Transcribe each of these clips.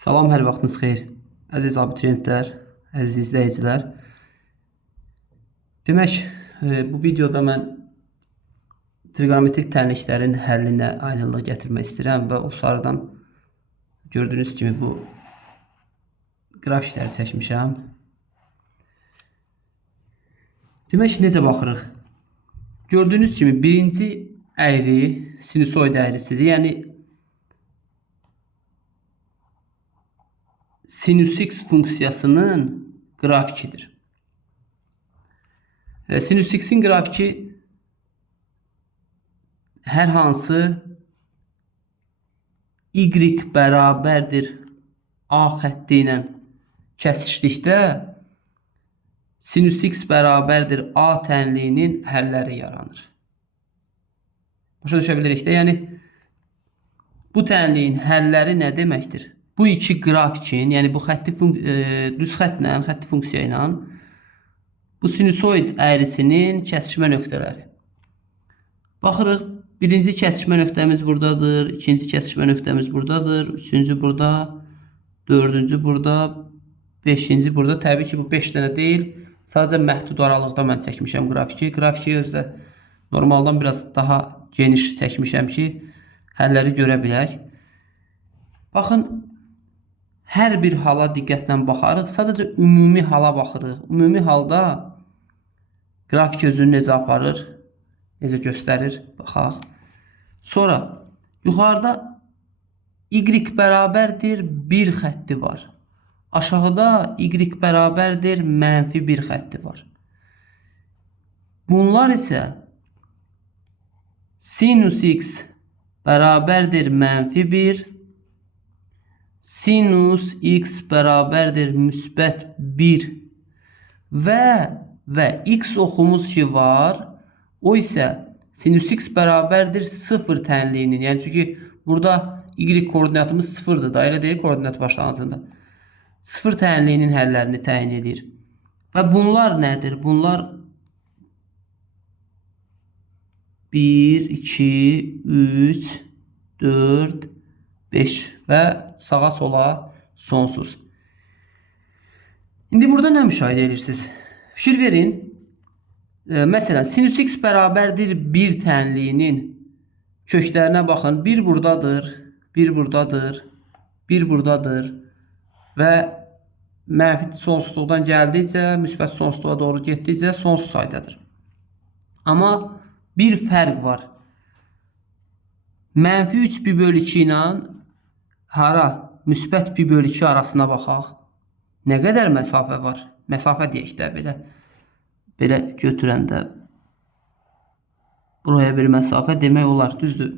Salam, hər vaxtınız xeyir. Əziz abituriyentlər, əziz izləyicilər. Demək, bu videoda mən trigonometrik tənliklərin həllinə aydınlıq gətirmək istəyirəm və o sarıdan gördüyünüz kimi bu qrafikləri çəkmişəm. Demək, necə baxırıq? Gördüyünüz kimi birinci əyri sinusoid əyrisidir. Yəni sinus x funksiyasının qrafikidir. Sinus x'in qrafiki hər hansı y bərabərdir a xətti ilə kəsişdikdə sinus x bərabərdir a tənliyinin həlləri yaranır. Başa düşə bilirik də, yəni bu tənliyin həlləri nə deməkdir? Bu iki qrafikin, yəni bu düz xəttlə, xətti funksiya ilə bu sinusoid əyrisinin kəsişmə nöqtələri. Baxırıq, birinci kəsişmə nöqtəmiz buradadır, ikinci kəsişmə nöqtəmiz buradadır, üçüncü burada, dördüncü burada, beşinci burada. Təbii ki, bu 5 dənə deyil, sadəcə məhdud aralıqda mən çəkmişəm qrafiki. Qrafiki özdə normaldan biraz daha geniş çəkmişəm ki, həlləri görə bilək. Baxın, hər bir hala diqqətlə baxarıq. Sadəcə ümumi hala baxırıq. Ümumi halda qrafik özünü necə aparır, necə göstərir, baxaq. Sonra yuxarıda y bərabərdir 1 xətti var. Aşağıda y bərabərdir -1 xətti var. Bunlar isə sinus x bərabərdir -1, sinus x bərabərdir müsbət 1 və x oxumuz ki var, o isə sinus x bərabərdir 0 tənliyinin, yəni çünki burada y koordinatımız 0'dır da, elə deyil koordinat başlanğıcında. 0 tənliyinin həllərini təyin edir. Və bunlar nədir? Bunlar 1, 2, 3, 4, 5 və sağa sola sonsuz. İndi burada nə müşahidə edirsiniz? Fikir verin. Məsələn, sinus x bərabərdir 1 tənliyinin köklərinə baxın. 1 buradadır, 1 buradadır, 1 buradadır və mənfi sonsuzluqdan gəldikcə, müsbət sonsuzluğa doğru getdikcə sonsuz saydadır. Amma bir fərq var. -3 pi bölü 2 ilə hara müsbət pi bölü 2 arasına baxaq. Nə qədər məsafə var? Məsafə deyək də belə götürəndə buraya bir məsafə demək olar, düzdür.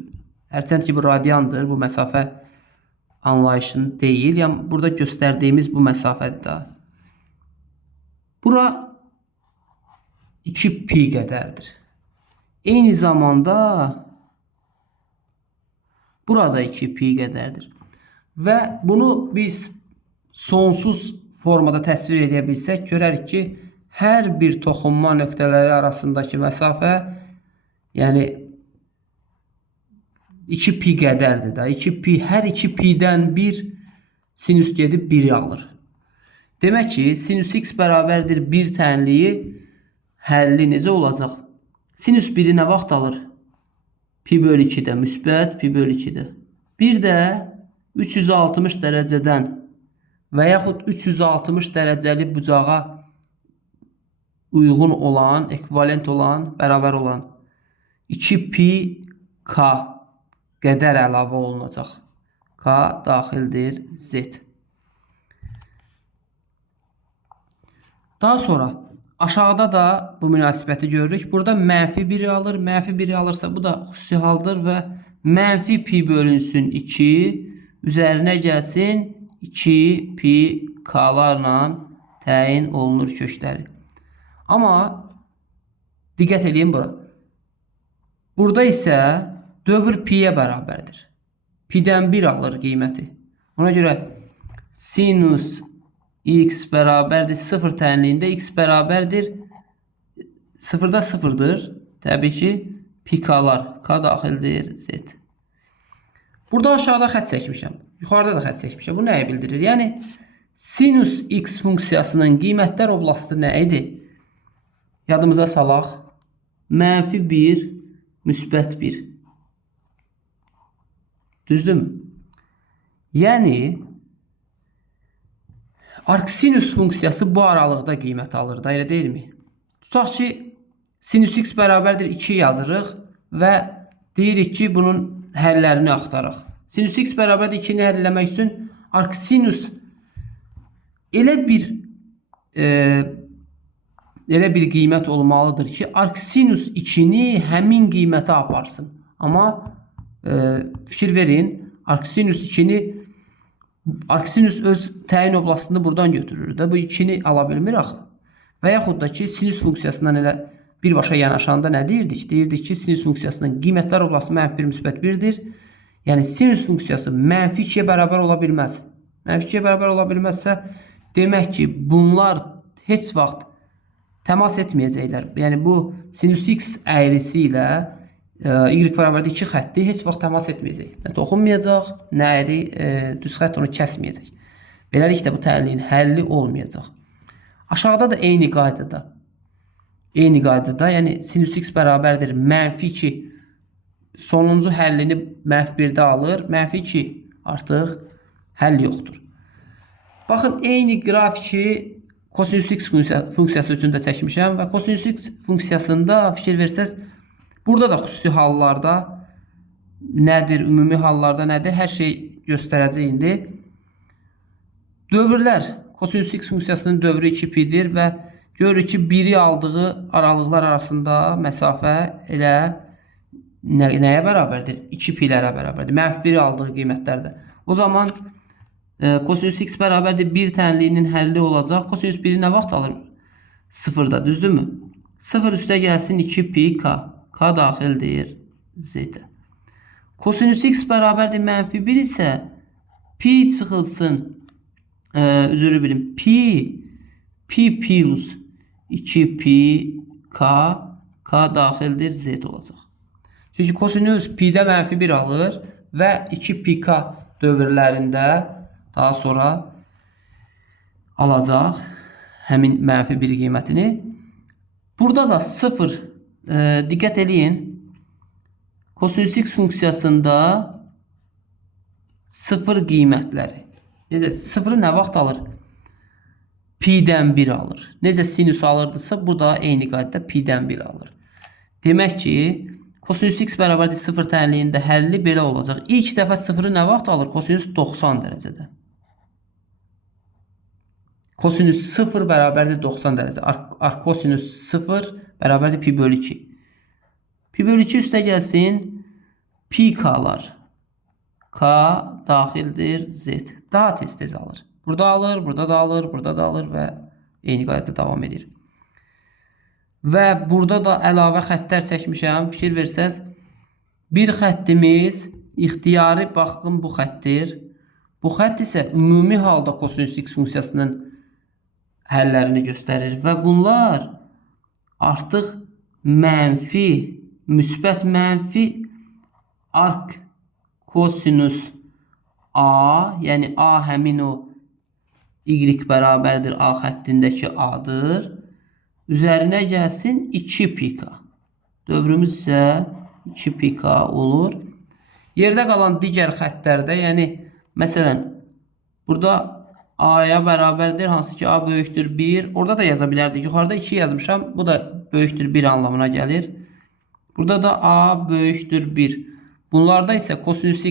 Hərçənd ki bu radiandır, bu məsafə anlayışını deyil. Yəni burada göstərdiyimiz bu məsafədir da. Bura 2 pi qədərdir. Eyni zamanda burada 2 pi qədərdir. Və bunu biz sonsuz formada təsvir edə bilsək, görərik ki, hər bir toxunma nöqtələri arasındakı məsafə, yəni 2 pi qədərdir da. 2 pi, hər 2 pi'dən 1 sinüs gedib 1'i alır. Demək ki, sinus x bərabərdir 1 tənliyi həlli necə olacaq? Sinus 1'i nə vaxt alır? Pi bölü 2'də, müsbət pi bölü 2'də. Bir də 360 dərəcədən və yaxud 360 dərəcəli bucağa uyğun olan, ekvivalent olan, bərabər olan 2 pi k qədər əlavə olunacaq. K daxildir z. Daha sonra aşağıda da bu münasibəti görürük. Burada -1'i alır. -1'i alırsa bu da xüsusi haldır və -pi bölünsün 2 üzərinə gəlsin 2 pi k'larla təyin olunur kökləri. Amma diqqət edin bura. Burada isə dövr pi'yə bərabərdir. Pi'dən 1 alır qiyməti. Ona görə sinus x bərabərdir 0 tənliyində x bərabərdir 0'da 0'dır. Təbii ki pi k'lar, k daxildir z. Burada aşağıda xətt çəkmişəm. Yuxarıda da xətt çəkmişəm. Bu nəyi bildirir? Yəni sinus x funksiyasının qiymətlər oblasti nə idi? Yadımıza salaq. -1, -1. Düzdürmü? Yəni arcsinus funksiyası bu aralıqda qiymət alır da, elə deyilmi? Tutaq ki, sinus x bərabərdir 2 yazırıq və deyirik ki, bunun həllərini axtaraq. Sinus x bərabərdir 2-ni həll eləmək üçün arcsinus elə bir qiymət olmalıdır ki, arcsinus 2-ni həmin qiymətə aparsın. Amma fikir verin, arcsinus 2-ni arcsinus öz təyin oblastını buradan götürür də. Bu 2-ni ala bilmir axı. Və yaxud da ki, sinus funksiyasından elə birbaşa yanaşanda nə deyirdik? Deyirdik ki, sinus funksiyasının qiymətlər oblastı -1 -1-dir. Yəni sinus funksiyası -2-yə bərabər ola bilməz. -2-yə bərabər ola bilməzsə, demək ki, bunlar heç vaxt təmas etməyəcəklər. Yəni bu sinus x əyrisi ilə y bərabərdə 2 xətti heç vaxt təmas etməyəcək. Nə toxunmayacaq, nə əyri düz xətt onu kəsməyəcək. Beləliklə bu təliyin həlli olmayacaq. Aşağıda da eyni qaydada, yəni sinus x bərabərdir -2, sonuncu həllini -1-də alır, -2 artıq həll yoxdur. Baxın, eyni qrafiki kosinus x funksiyası üçün də çəkmişəm və kosinus x funksiyasında fikir versəz, burada da xüsusi hallarda nədir, ümumi hallarda nədir, hər şey göstərəcək indi. Dövrlər, kosinus x funksiyasının dövrü 2pi'dir və görürük ki, 1'i aldığı aralıqlar arasında məsafə elə nəyə bərabərdir? 2pi'lərə bərabərdir. -1'i aldığı qiymətlərdə. O zaman kosinus x bərabərdir 1 tənliyinin həlli olacaq. Kosinus 1'i nə vaxt alır? 0'da, düzdürmü? 0 üstə gəlsin 2pi k. K daxildir z-ə. Kosinus x bərabərdir -1 isə pi çıxılsın, üzrü bilin, pi plus 2pi k daxildir z olacaq. Çünki kosinus pi'də -1 alır və 2pi k dövrlərində daha sonra alacaq həmin -1 qiymətini. Burada da 0, diqqət eləyin, kosinus x funksiyasında 0 qiymətləri. Necə? 0'ı nə vaxt alır? Pi'dən 1 alır. Necə sinus alırdısa, bu da eyni qaydada pi'dən 1 alır. Demək ki, kosinus x bərabərdir 0 tənliyində həlli belə olacaq. İlk dəfə 0'ı nə vaxt alır? Kosinus 90 dərəcədə. Kosinus 0 bərabərdir 90 dərəcə. Kosinus 0 bərabərdir pi bölü 2. Pi bölü 2 üstə gəlsin pi k'lar. K daxildir z. Daha tez alır. Burada alır, burada da alır, burada da alır və eyni qaydada davam edir. Və burada da əlavə xəttlər çəkmişəm. Fikir versəz, bir xəttimiz ixtiyari baxın bu xəttir. Bu xətt isə ümumi halda kosinus x funksiyasının həllərini göstərir və bunlar artıq mənfi, müsbət mənfi arc kosinus a, yəni a həmin o y bərabərdir a xəttindəki a'dır. Üzərinə gəlsin 2pi k. Dövrümüz isə 2pi k olur. Yerdə qalan digər xəttlərdə, yəni məsələn, burada a-ya bərabərdir, hansı ki a böyükdür 1. Orada da yaza bilərdik. Yuxarıda 2 yazmışam. Bu da böyükdür 1 anlamına gəlir. Burada da a böyükdür 1. Bunlarda isə kosinus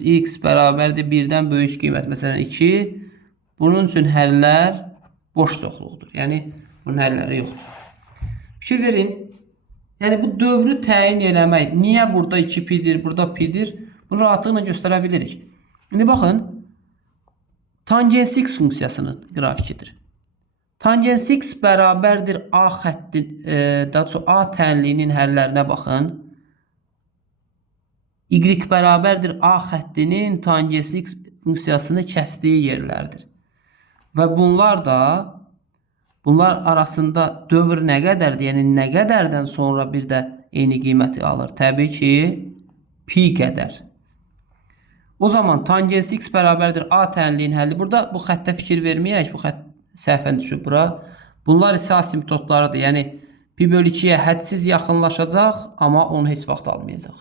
x bərabərdir 1-dən böyük qiymət. Məsələn 2. Bunun üçün həllər boş çoxluqdur. Yəni bunun həlləri yoxdur. Fikir verin. Yəni bu dövrü təyin eləmək. Niyə burada 2pi'dir, burada pi'dir? Bunu rahatlıqla göstərə bilirik. İndi baxın. Tangens x funksiyasının qrafikidir. Tangens x bərabərdir a xətti, daha çox a tənliyinin həllərinə baxın. Y bərabərdir a xəttinin tangens x funksiyasını kəsdiyi yerlərdir. Və bunlar arasında dövr nə qədərdir? Yəni nə qədərdən sonra bir də eyni qiyməti alır? Təbii ki, pi qədər. O zaman tangens x bərabərdir a tənliyin həlli. Burada bu xəttə fikir verməyək. Bu xətt səhvən düşüb bura. Bunlar isə asimptotlarıdır. Yəni pi bölü 2-yə hədsiz yaxınlaşacaq, amma onu heç vaxt almayacaq.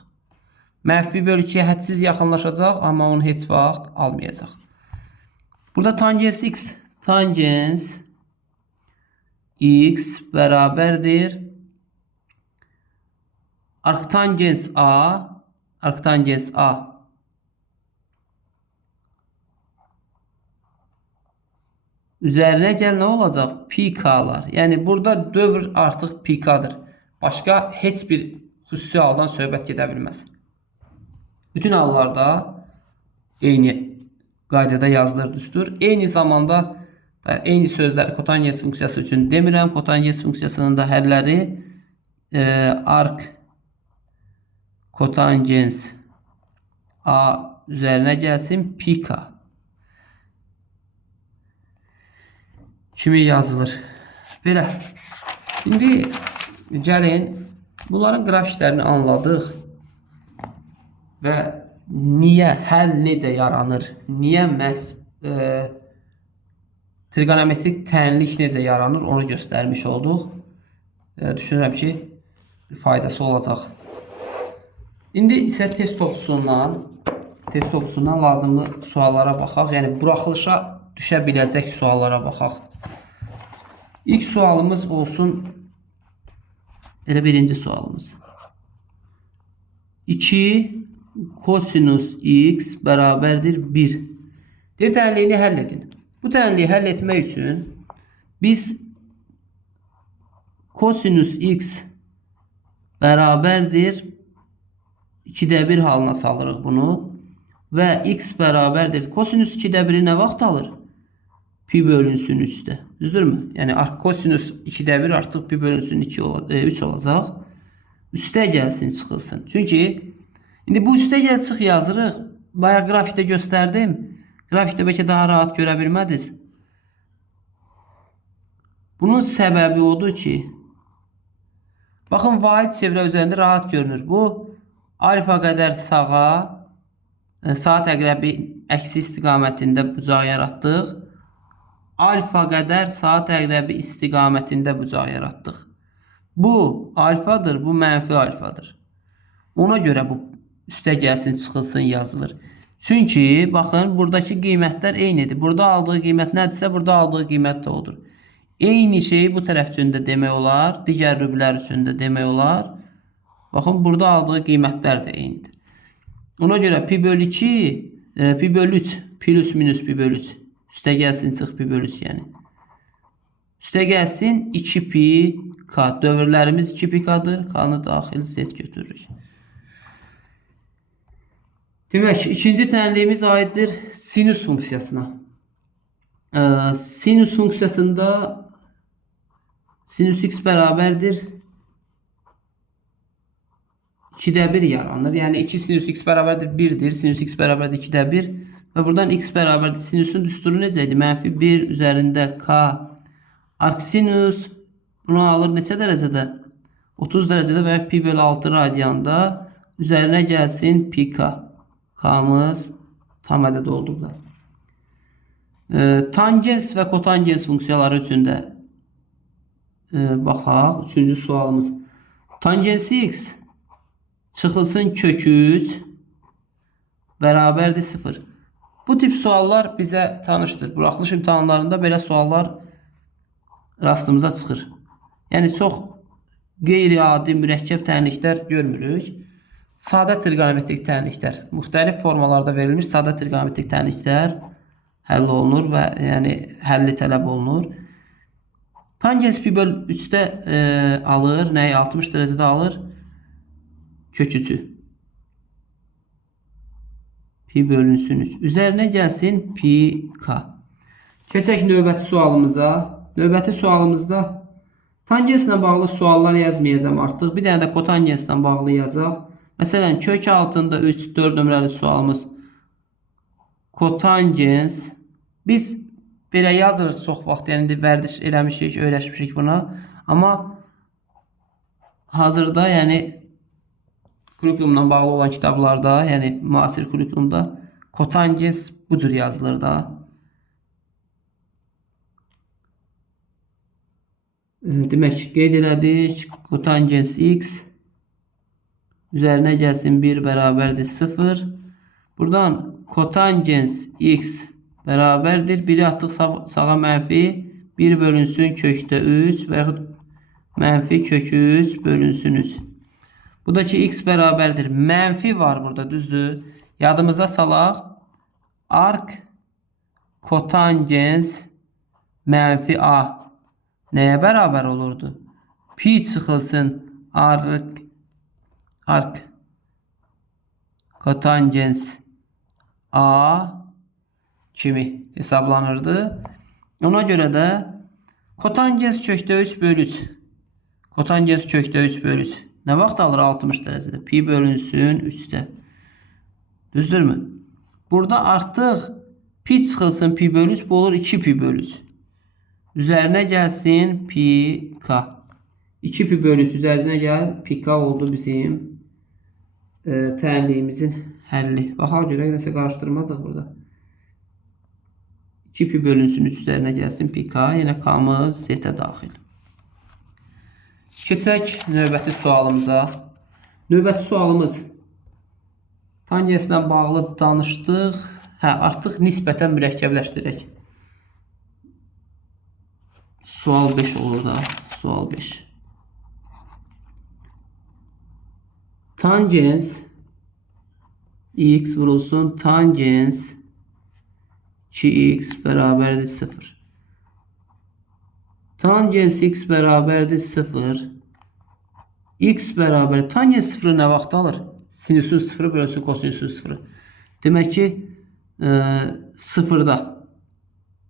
Mənfi pi bölü 2-yə hədsiz yaxınlaşacaq, amma onu heç vaxt almayacaq. Burada tangens x bərabərdir arctangens a üzərinə gəl nə olacaq? Pi k'lar. Yəni burada dövr artıq pi k'dır. Başqa heç bir xüsusi haldan söhbət gedə bilməz. Bütün hallarda eyni qaydada yazılır düstur. Eyni zamanda eyni sözləri kotangens funksiyası üçün demirəm. Kotangens funksiyasının da həlləri arc kotangens a üzərinə gəlsin pi k kimi yazılır. Belə. İndi gəlin bunların qrafiklərini anladıq və niyə həll necə yaranır, niyə məhz trigonometrik tənlik necə yaranır onu göstərmiş olduq. Düşünürəm ki bir faydası olacaq. İndi isə test toplusundan lazımlı suallara baxaq. Yəni buraxılışa düşə biləcək suallara baxaq. İlk sualımız olsun elə birinci sualımız. 2 kosinus x bərabərdir 1. Bir tənliyini həll edin. Bu tənliyi həll etmək üçün biz kosinus x bərabərdir 2'də 1 halına salırıq bunu və x bərabərdir. Kosinus 2'də 1'i nə vaxt alır? Pi bölünsün 3'də. Düzdürmü? Yəni kosinus 2'də 1 artıq pi bölünsün 3 olacaq. Üstə gəlsin, çıxılsın. Çünki indi bu üstə gəl çıx yazırıq. Bayaq qrafikdə göstərdim. Qrafikdə bəlkə daha rahat görə bilmədiniz. Bunun səbəbi odur ki, baxın vahid çevrə üzərində rahat görünür. Bu alfa qədər sağa, saat əqrəbi əksi istiqamətində bucaq yaratdıq. Alfa qədər saat əqrəbi istiqamətində bucaq yaratdıq. Bu alfadır, bu mənfi alfadır. Ona görə bu üstə gəlsin, çıxılsın yazılır. Çünki baxın buradakı qiymətlər eynidir. Burada aldığı qiymət nədirsə, burada aldığı qiymət də odur. Eyni şeyi bu tərəf üçün də demək olar, digər rüblər üçün də demək olar. Baxın burada aldığı qiymətlər də eynidir. Ona görə pi bölü 2, pi bölü 3, plus minus pi bölü 3. Üstə gəlsin, çıx pi bölü 3 yəni. Üstə gəlsin 2 pi k. Dövrlərimiz 2 pi k'dır. K'nı daxil z götürürük. Demək, ikinci tənliyimiz aiddir sinus funksiyasına. Sinus funksiyasında sinus x bərabərdir 2'də 1 yaranır. Yəni 2 sinus x bərabərdir 1'dir. Sinus x bərabərdir 2'də 1. Və buradan x bərabərdir. Sinusun düsturu necə idi? Mənfi 1 üzərində k arcsinus bunu alır neçə dərəcədə? 30 dərəcədə və pi bölü 6 radiyanda üzərinə gəlsin pi k. K'mız tam ədəd olduqda. Tangens və kotangens funksiyaları üçün də baxaq. Üçüncü sualımız. Tangens x çıxılsın kök 3 bərabərdir 0. Bu tip suallar bizə tanışdır. Buraxılış imtahanlarında belə suallar rastımıza çıxır. Yəni çox qeyri-adi mürəkkəb tənliklər görmürük. Sadə trigonometrik tənliklər müxtəlif formalarda verilmiş sadə trigonometrik tənliklər həll olunur və yəni həlli tələb olunur. Tangens pi bölü 3'də alır, nəyi 60 dərəcədə alır? Kök 3'ü. Pi bölünsün 3. Üzərinə gəlsin pi k. Keçək növbəti sualımıza. Növbəti sualımızda tangenslə bağlı suallar yazmayacağım artıq. Bir dənə də kotangenslə bağlı yazaq. Məsələn, kök altında 3, 4 nömrəli sualımız. Kotangens. Biz belə yazırıq çox vaxt. Yəni vərdiş eləmişik, öyrəşmişik buna. Amma hazırda yəni kurikulumla bağlı olan kitablarda, yəni müasir kurikulumda Kotangens bu cür yazılır da. Demək qeyd elədik. Kotangens x üzərinə gəlsin 1 bərabərdir 0. Buradan kotangens x bərabərdir. 1'i atdıq sağa mənfi 1 bölünsün kökdə 3 və yaxud mənfi kökü 3 bölünsün 3. Bu da ki x bərabərdir. Mənfi var burada, düzdür? Yadımıza salaq. Arc kotangens mənfi a nəyə bərabər olurdu? Pi çıxılsın arc kotangens a kimi hesablanırdı. Ona görə də kotangens kökdə 3 bölü 3. Kotangens kökdə 3 bölü 3. Nə vaxt alır 60 dərəcədə? Pi bölünsün 3'də. Düzdürmü? Burada artıq pi çıxılsın pi bölü 3, bu olur 2 pi bölü 3. Üzərinə gəlsin pi k. 2 pi bölü 3 üzərinə gəl. Pi k oldu bizim tənliyimizin həlli. Baxaq görək, nəsə qarışdırmadıq burada. 2 pi bölünsün 3 üzərinə gəlsin pi k. Yenə k-mız z-ə daxil. Keçək növbəti sualımıza. Növbəti sualımız tangenslə bağlı danışdıq. Artıq nisbətən mürəkkəbləşdirək. Sual 5 olur da. Sual 5. Tangens x vurulsun tangens 2x bərabərdir 0. Tangens x bərabərdir 0. X bərabər tangens 0 nə vaxt alır? Sinüsün 0 bölünsün kosinüsün 0. Demək ki 0'da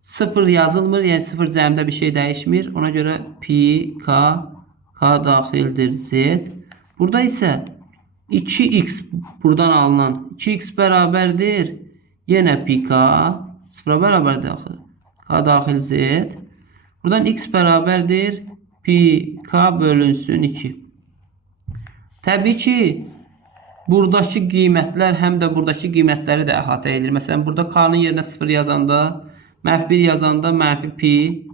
0 yazılmır, yəni 0 cəmdə bir şey dəyişmir. Ona görə pi k daxildir z. Burada isə 2x buradan alınan 2x bərabərdir. Yenə pi k 0'a bərabər daxil. K daxil z. Buradan x bərabərdir. Pi k bölünsün 2. Təbii ki buradakı qiymətlər həm də buradakı qiymətləri də əhatə edir. Məsələn, burada k-nın yerinə 0 yazanda, mənfi 1 yazanda mənfi pi,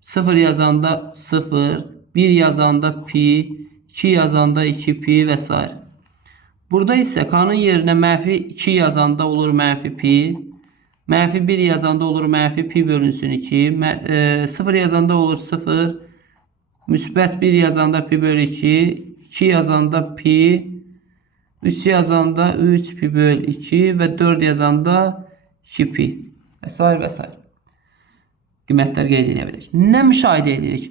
0 yazanda 0, 1 yazanda pi, 2 yazanda 2 pi və s. Burada isə k-nın yerinə mənfi 2 yazanda olur mənfi pi, mənfi 1 yazanda olur mənfi pi bölünsün 2, 0 yazanda olur 0, müsbət 1 yazanda pi bölü 2, 2 yazanda pi, 3 yazanda 3 pi böl 2 və 4 yazanda 2 pi və s. və s. Qiymətlər qeyd edə bilərik. Nə müşahidə edirik?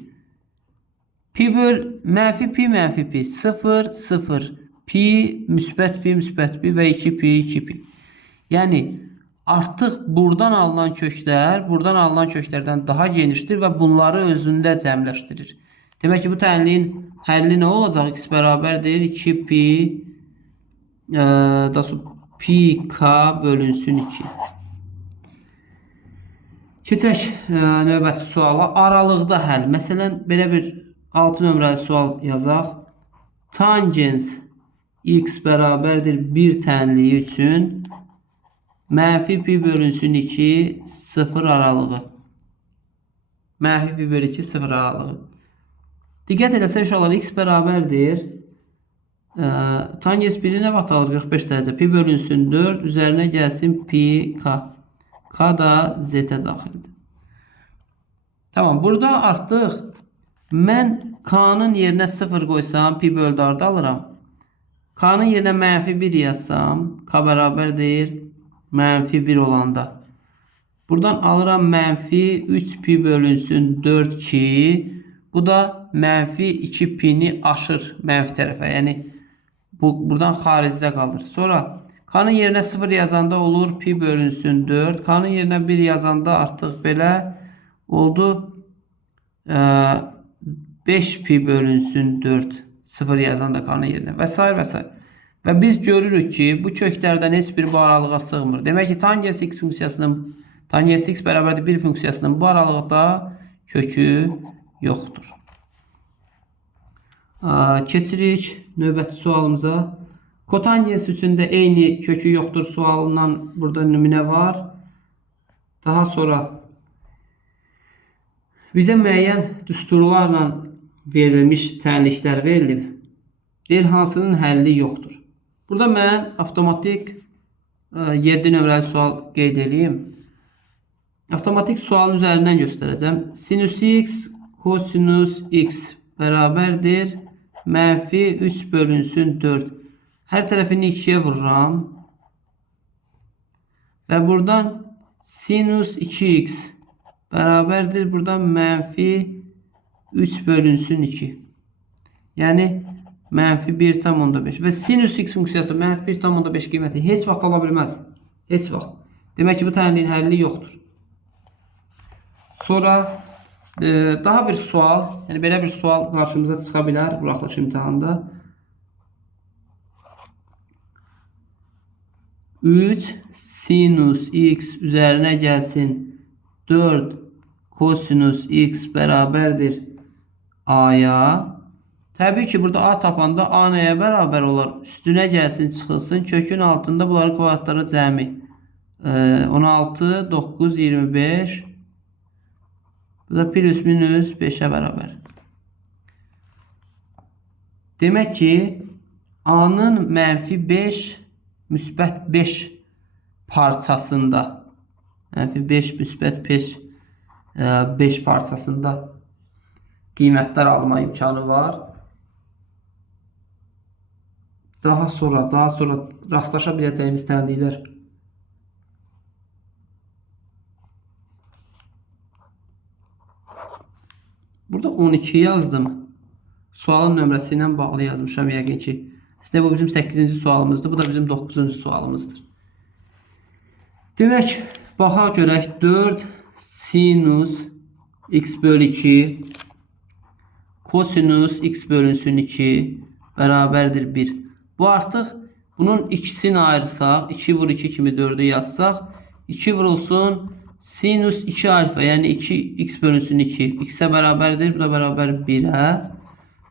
Pi böl mənfi pi 0, 0, pi, müsbət pi və 2 pi. Yəni artıq buradan alınan köklər buradan alınan köklərdən daha genişdir və bunları özündə cəmləşdirir. Demək ki bu tənliyin həlli nə olacaq? X bərabərdir 2 pi pi k bölünsün 2. Keçək növbəti suala. Aralıqda həll. Məsələn, belə bir 6 nömrəli sual yazaq. Tangens x bərabərdir 1 tənliyi üçün mənfi pi bölünsün 2 0 aralığı. Mənfi pi bölü 2 0 aralığı. Diqqət eləsək uşaqlar, x bərabərdir. Tangens 1'i nə vaxt alır? 45 dərəcə. Pi bölünsün 4. Üzərinə gəlsin pi k. K da z-ə daxildir. Tamam. Burada artıq mən k-nın yerinə 0 qoysam pi bölü 4 alıram. K-nın yerinə mənfi 1 yazsam k bərabərdir mənfi 1 olanda. Buradan alıram mənfi 3 pi bölünsün 4 ki bu da mənfi 2 pi-ni aşır mənfi tərəfə. Yəni buradan xaricdə qalır. Sonra k-nın yerinə 0 yazanda olur pi bölünsün 4. K-nın yerinə 1 yazanda artıq belə oldu 5 pi bölünsün 4. 0 yazanda k-nın yerinə və s. və s. Və biz görürük ki bu köklərdən heç bir bu aralığa sığmır. Demək ki tangens x funksiyasının tangens x bərabərdir 1 funksiyasının bu aralıqda kökü yoxdur. Keçirik növbəti sualımıza. Kotangens üçün də eyni kökü yoxdur sualından burada nümunə var. Daha sonra bizə müəyyən düsturlarla verilmiş tənliklər verilib. Deyir, hansının həlli yoxdur. Burada mən avtomatik 7 nömrəli sual qeyd edeyim. Avtomatik sualın üzərindən göstərəcəm. Sinus x kosinus x bərabərdir mənfi 3 bölünsün 4. Hər tərəfini 2'ye vururam. Və buradan sinus 2x bərabərdir. Buradan mənfi 3 bölünsün 2. Yəni mənfi 1,5. Və sinus x funksiyası mənfi 1,5 qiyməti heç vaxt ala bilməz. Heç vaxt. Demək ki, bu tənliyin həlli yoxdur. Sonra daha bir sual, yəni belə bir sual qarşımıza çıxa bilər buraxılış imtahanında. 3 sinus x üzərinə gəlsin 4 kosinus x bərabərdir a-ya. Təbii ki, burada a tapanda a nəyə bərabər olar? Üstünə gəlsin, çıxılsın. Kökün altında bunların kvadratları cəmi 16, 9, 25. Bu da plus minus 5'ə bərabər. Demək ki, a-nın mənfi 5, müsbət 5 parçasında, mənfi 5, müsbət 5 parçasında qiymətlər alma imkanı var. Daha sonra rastlaşa biləcəyimiz tənliklər. Burada 12 yazdım. Sualın nömrəsi ilə bağlı yazmışam yəqin ki. Aslında bu bizim 8-ci sualımızdır. Bu da bizim 9-cu sualımızdır. Demək, baxaq görək 4 sinus x bölü 2 kosinus x bölünsün 2 bərabərdir 1. Bu artıq bunun ikisini ayırsaq, 2 vur 2 kimi 4'ü yazsaq, 2 vurulsun sinus 2 alfa, yəni 2x bölünsün 2. X'e bərabərdir, bu da bərabər 1'ə.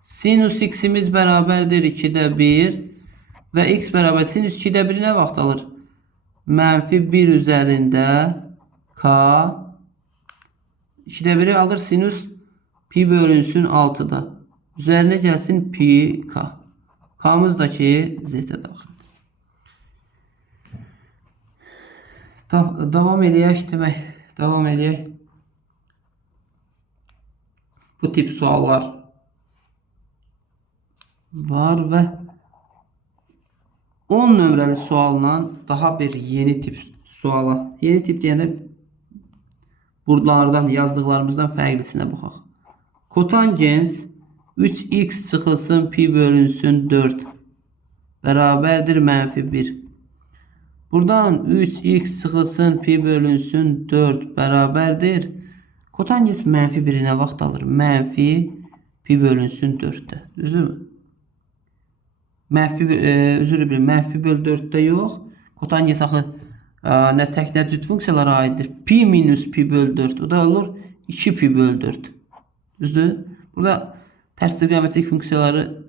Sinus x'imiz bərabərdir 2'də 1 və x bərabər sinus 2'də 1 nə vaxt alır? Mənfi 1 üzərində k 2'də 1'i alır sinus pi bölünsün 6'da. Üzərinə gəlsin pi k. K'mız da ki z'ə daxil. Davam eləyək demək. Davam eləyək. Bu tip suallar var və 10 nömrəli sualla daha bir yeni tip suala. Yeni tip deyəndə buralardan yazdıqlarımızdan fərqlisinə baxaq. Kotangens 3x çıxılsın pi bölünsün 4 bərabərdir mənfi 1. Buradan 3x çıxılsın pi bölünsün 4 bərabərdir. Kotangens mənfi 1'i nə vaxt alır? Mənfi pi bölünsün 4'də. Düzdürmü? Mənfi bölü 4'də yox. Kotangens axı nə tək nə cüt funksiyalara aiddir. Pi minus pi bölü 4. O da olur 2 pi bölü 4. Düzdür? Burada tərs trigonometrik funksiyaları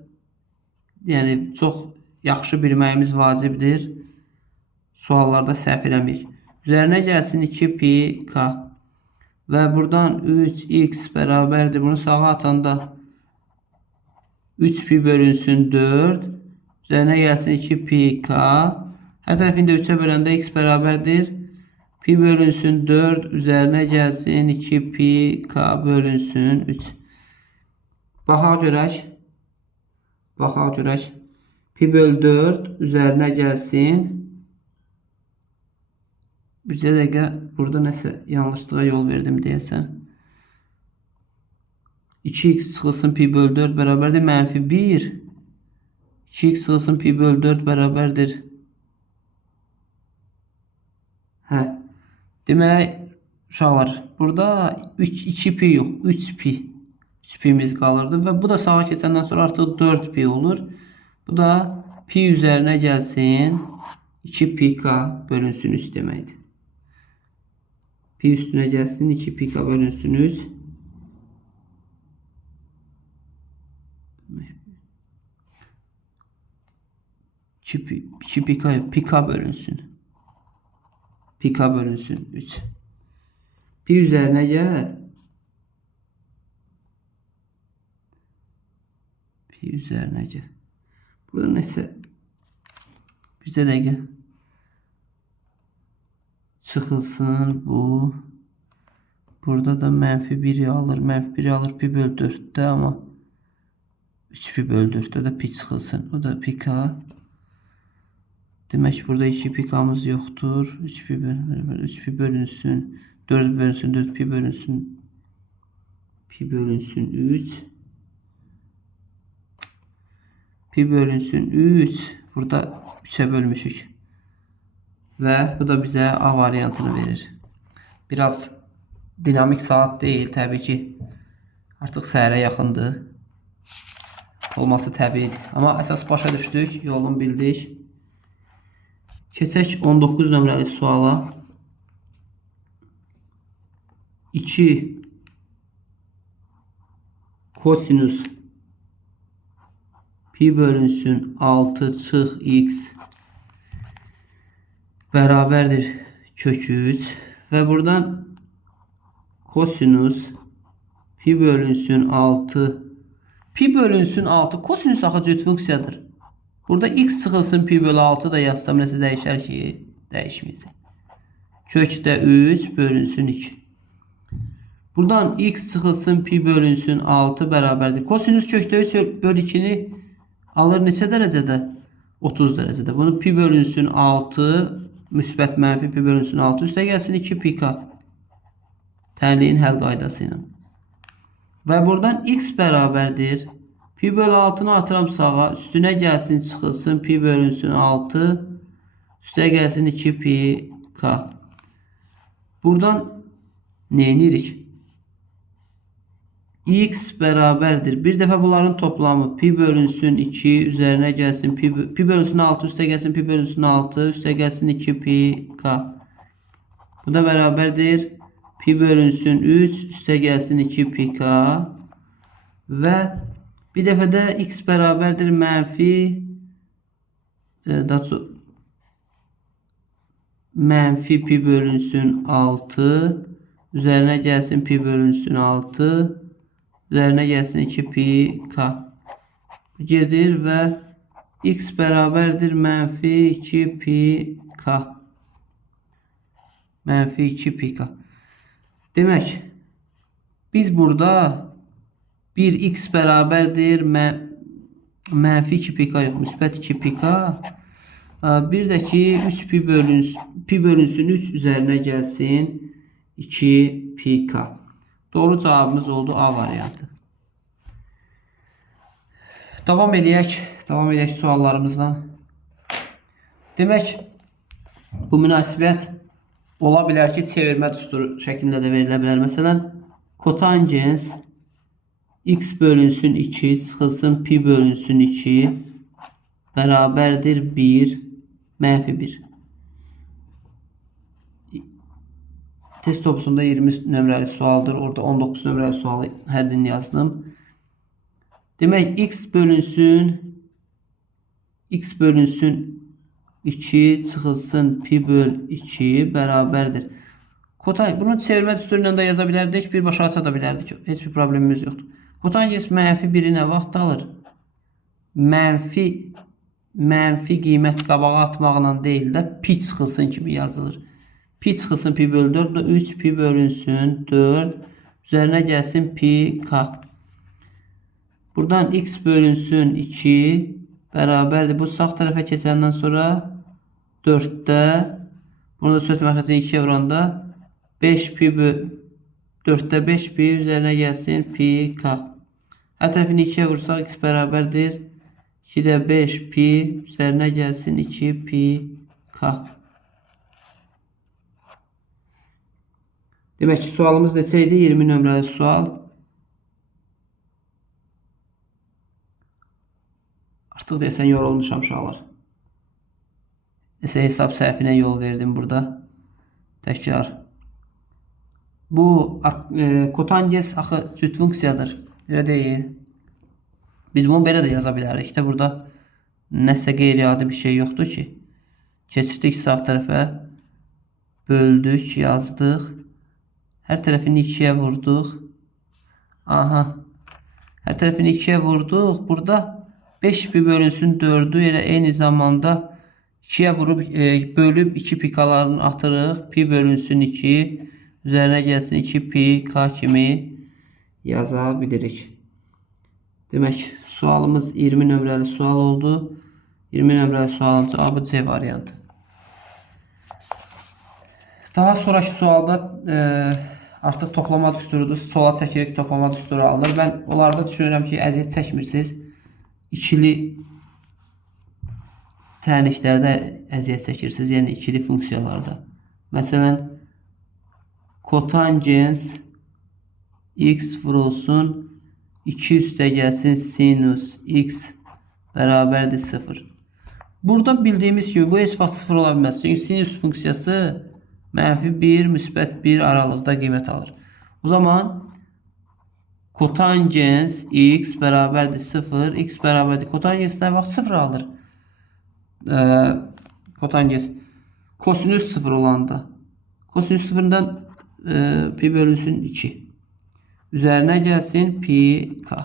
yəni çox yaxşı bilməyimiz vacibdir. Suallarda səhv eləməyik. Üzərinə gəlsin 2 pi k. Və buradan 3x bərabərdir. Bunu sağa atanda 3 pi bölünsün 4. Üzərinə gəlsin 2 pi k. Hər tərəfini də 3'ə böləndə x bərabərdir. Pi bölünsün 4. Üzərinə gəlsin 2 pi k bölünsün 3. Baxaq görək. Baxaq görək. Pi bölü 4 üzərinə gəlsin. Bircə dəqiqə burada nəsə yanlışlığa yol verdim deyəsən. 2x çıxılsın pi bölü 4 bərabərdir mənfi 1. 2x çıxılsın pi bölü 4 bərabərdir. Demək uşaqlar, burada 2 pi yox, 3 pi. 3 pi'miz qalırdı və bu da sağa keçəndən sonra artıq 4 pi olur. Bu da pi üzərinə gəlsin 2 pi k bölünsün 3 deməkdir. Pi üstünə gəlsin 2 pi k bölünsün 3. 2 pika, pika bölünsün. Pika bölünsün 3. Pi üzerine gel. Pi üzerine gel. Burada neyse bize de gel. Çıkılsın bu. Burada da menfi 1'i alır. Menfi 1'i alır pi bölü 4'te ama 3 pi bölü 4'te de pi çıxılsın. O da pika. Demek burada 2 pikamız yoktur. 3 pi bölünsün. 4 bölünsün. 4 pi bölünsün. Pi bölünsün 3. Pi bölünsün 3. Burada 3'e bölmüşük. Ve bu da bize A variantını verir. Biraz dinamik saat değil tabii ki. Artık səhərə yaxındır. Olması təbiidir. Amma əsas başa düşdük, yolunu bildik. Keçək 19 nömrəli suala. 2 kosinüs pi bölünsün 6 çıx x bərabərdir kök 3 və buradan kosinüs pi bölünsün 6 pi bölünsün 6 kosinüs axı cüt funksiyadır. Burada x çıxılsın pi bölü 6 da yazsam nəsə dəyişər ki, dəyişməyəcək. Kökdə 3 bölünsün 2. Buradan x çıxılsın pi bölünsün 6 bərabərdir. Kosinüs kökdə 3 bölü 2'ni alır neçə dərəcədə? 30 dərəcədə. Bunu pi bölünsün 6 müsbət mənfi pi bölünsün 6 üstə gəlsin 2 pika. Tənliyin həll qaydası ilə. Və buradan x bərabərdir. Pi bölü 6'nı atıram sağa. Üstünə gəlsin çıxılsın pi bölünsün 6 üstə gəlsin 2 pika. Buradan nə edirik? X bərabərdir. Bir dəfə bunların toplamı pi bölünsün 2 üzərinə gəlsin pi bölünsün 6 üstə gəlsin pi bölünsün 6 üstə gəlsin 2 pika. Bu da bərabərdir. Pi bölünsün 3 üstə gəlsin 2 pika. Və bir dəfə də x bərabərdir mənfi mənfi pi bölünsün 6 üzərinə gəlsin pi bölünsün 6 üzərinə gəlsin 2 pika gedir və x bərabərdir mənfi 2 pika. Mənfi 2 pika. Demək, biz burada bir x bərabərdir mənfi 2 pika yox, müsbət 2 pika. Bir də ki 3 pi bölünsün 3 üzərinə gəlsin 2 pika. Doğru cavabımız oldu A variantı. Davam edək suallarımızdan. Demək, bu münasibət ola bilər ki, çevirmə düsturu şəklində də verilə bilər. Məsələn, kotangens x bölünsün 2 çıxılsın pi bölünsün 2 bərabərdir 1 mənfi 1. Test topusunda 20 nömrəli sualdır. Orada 19 nömrəli sualı həllini yazdım. Demək, x bölünsün 2 çıxılsın pi böl 2 bərabərdir. Bunu çevirmə düsturu ilə də yaza bilərdik. Birbaşa aça da bilərdik. Heç bir problemimiz yoxdur. Kotangens mənfi 1'i nə vaxt alır? Mənfi qiymət qabağa atmaqla deyil də pi çıxılsın kimi yazılır. Pi çıxılsın pi bölü 4 da 3 pi bölünsün 4 üzərinə gəlsin pi k. Buradan x bölünsün 2 bərabərdir. Bu sağ tərəfə keçəndən sonra 4'də bunu da söhbət məxrəcə 2'yə vuranda 5 pi 4'də 5 pi üzərinə gəlsin pi k. Hər tərəfini 2'yə vursaq x bərabərdir 2'də 5 pi üzərinə gəlsin 2 pi k. Demək ki, sualımız neçə idi? 20 nömrəli sual. Artıq desən yorulmuşam uşaqlar. Nəsə hesab səhvinə yol verdim burada. Təkrar. Bu kotangens axı cüt funksiyadır. Elə deyil. Biz bunu belə də yaza bilərik də burada. Nəsə qeyri-adi bir şey yoxdur ki. Keçirdik sağ tərəfə. Böldük, yazdıq. Hər tərəfini 2-yə vurduq. Aha. Hər tərəfini 2-yə vurduq. Burada 5 pi bölünsün 4'ü elə eyni zamanda 2'ye vurub bölüb 2 pikalarını atırıq. Pi bölünsün 2. Üzərinə gəlsin 2 pi k kimi yaza bilirik. Demək sualımız 20 nömrəli sual oldu. 20 nömrəli sualın cavabı C variantı. Daha sonraki sualda artıq toplama düsturudur. Sola çəkirik, toplama düsturu alınır. Mən onlarda düşünürəm ki, əziyyət çəkmirsiniz. İkili tərliklərdə əziyyət çəkirsiniz, yəni ikili funksiyalarda. Məsələn, kotangens x vurulsun 2 üstə gəlsin sinus x bərabərdir 0. Burada bildiyimiz kimi bu heç vaxt 0 ola bilməz. Çünki sinus funksiyası -1, -1 aralıqda qiymət alır. O zaman kotangens x bərabərdir 0, x bərabərdir kotangens nə vaxt 0 alır? Kotangens kosinüs 0 olanda. Kosinüs 0'dan pi bölünsün 2. Üzərinə gəlsin pi k.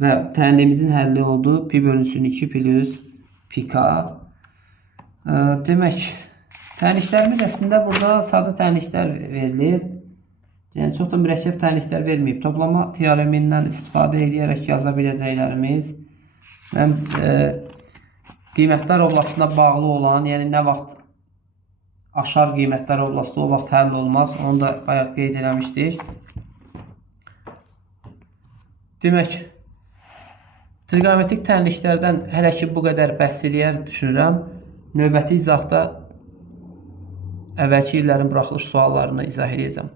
Və tənlimizin həlli oldu. Pi bölünsün 2 plus pi k. Demək, tənliklərimiz əslində burada sadə tənliklər verilir. Yəni çox da mürəkkəb tənliklər verməyib. Toplama teoremindən istifadə edərək yaza biləcəklərimiz qiymətlər oblasına bağlı olan, yəni nə vaxt aşar qiymətlər oblasında o vaxt həll olmaz. Onu da bayaq qeyd eləmişdik. Demək, trigonometrik tənliklərdən hələ ki bu qədər bəhs eləyər düşünürəm. Növbəti izahda əvvəlki illərin buraxılış suallarını izah edəcəm.